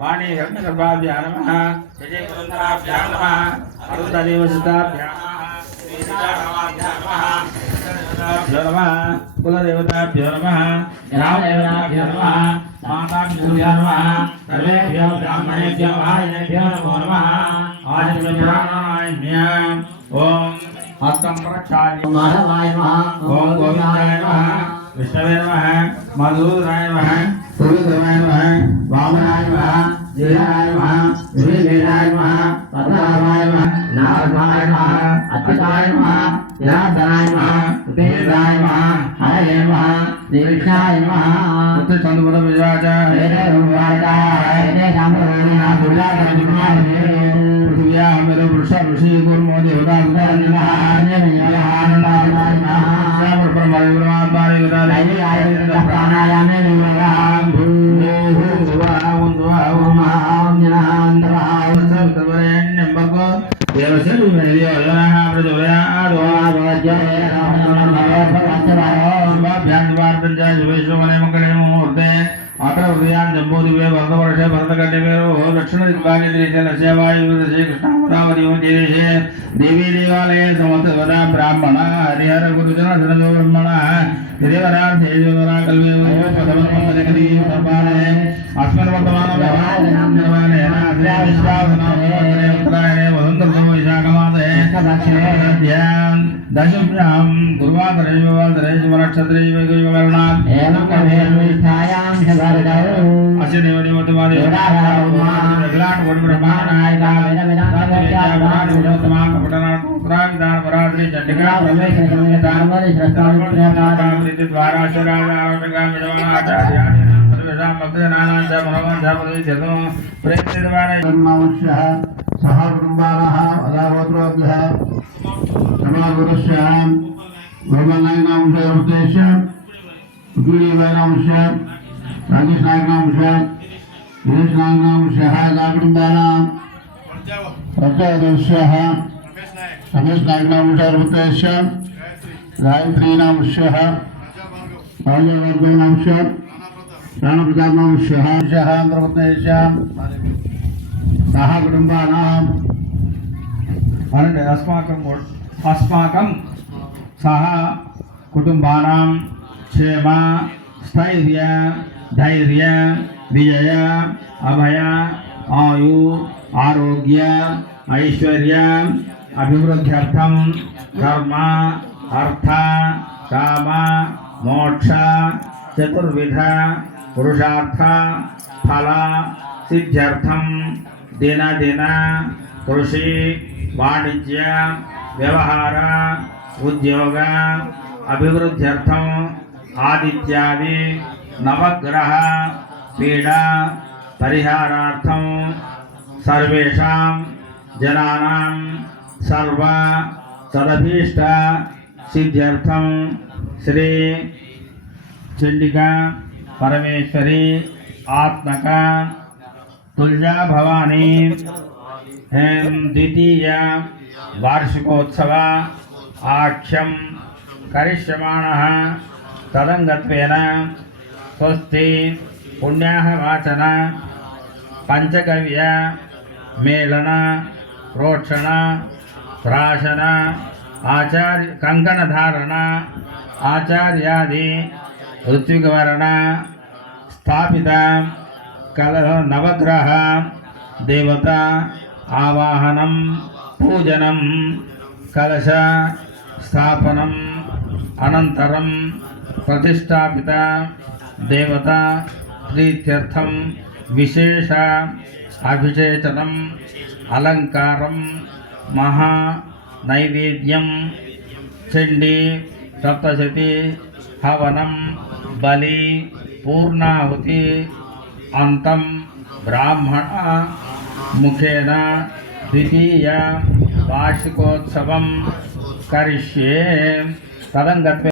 वाणी हिरण्यगर्भाभ्यां नमः विजयकुलधराभ्यां नमः अरुणदेवसिताभ्यां नमः कुलदेवताभ्यो नमः रामदेवताभ्यो नमः माताभ्यो नमः सर्वेभ्यो ब्राह्मणेभ्यो वाहिनेभ्यो नमो नमः आदित्याय ओम हस्तं प्रक्षाल्य माधवाय नमः ओम गोविन्दाय नमः विष्णवे नमः मधुसूदनाय नमः सुरेन्द्राय नमः वामनाय नमः जयाय नमः विवेकाय नमः पद्मनाभाय नमः नारदाय नमः अच्युताय नमः जनार्दनाय नमः उपेन्द्राय नमः हरये नमः श्रीकृष्णाय नमः उत्तरचन्द्रपद विराज वेदे रुवाजा वेदे शाम्भवेना दुर्गाधरनाय पृथिव्या मेरे वृष ऋषि गुरुमो देवता नमः आनंदाय नमः श्याम परमात्माय नमः प्राणायामे नमः जम्बूदिवे भरतवर्षे भरतकण्डे दक्षिण दिग्भागे कृष्णावती देवी देवालये समस्तवदा ब्राह्मण हरिहर गुरुजन धनदो ब्रह्मण देवराधेजोरा कल्वे अस्मिन् वर्तमानकाले दशभ्यां दुर्वाधरेश्वरक्षत्रेश्वरणात् अस्य देवदेवतमादे सह कुटुंबाः अदावोत्रोभ्यः समागुरुस्य भगवन्नायकनामस्य उद्गीवायनामस्य राजेशनायकनामस्य वीरेशनायकनामस्य अदाकुटुंबानां प्रत्ययस्य रमेशनायकनामस्य गायत्रीनामस्य राजवर्गनामस्य प्राणप्रतापनामस्य अंतर्गतस्य सह कुटुंबानां अस्माकं सह कुटुंबानां क्षेम स्थैर्य धैर्य विजय अभय आयु आरोग्य ऐश्वर्य अभिवृद्ध्यर्थं धर्म अर्थ काम मोक्ष चतुर्विध पुरुषार्थ फल सिद्ध्यर्थं दिन दिन कृषि वाणिज्य व्यवहार उद्योग अभिवृद्ध्यर्थं आदित्यादि नवग्रह पीडा परिहारार्थं सर्वेषां जनानां सर्व सदभीष्ट सिद्ध्यर्थं श्री चंडिका परमेश्वरी आत्मका तुलजा भवानी द्वितीय वार्षिकोत्सव आख्यं करिष्यमाणः तदंगत्वेन स्वस्ति पुण्याः वाचन पंचगव्य मेलन प्रोक्षण प्राशन आचार्य कंकण धारण आचार्यादि ऋत्विकवर्ण स्थापित कल नवग्रह देवता आवाहनम पूजनम कलश स्थापनम अनंतरम प्रतिष्ठापित देवता प्रीत्यर्थम विशेष अभिषेचनम अलंकारम महा नैवेद्यम चंडी सप्तशती हवनम बलि पूर्णाहुति अंतम ब्राह्मण मुखेन द्वितीय वार्षिकोत्सवं करिष्ये तदंगत्वे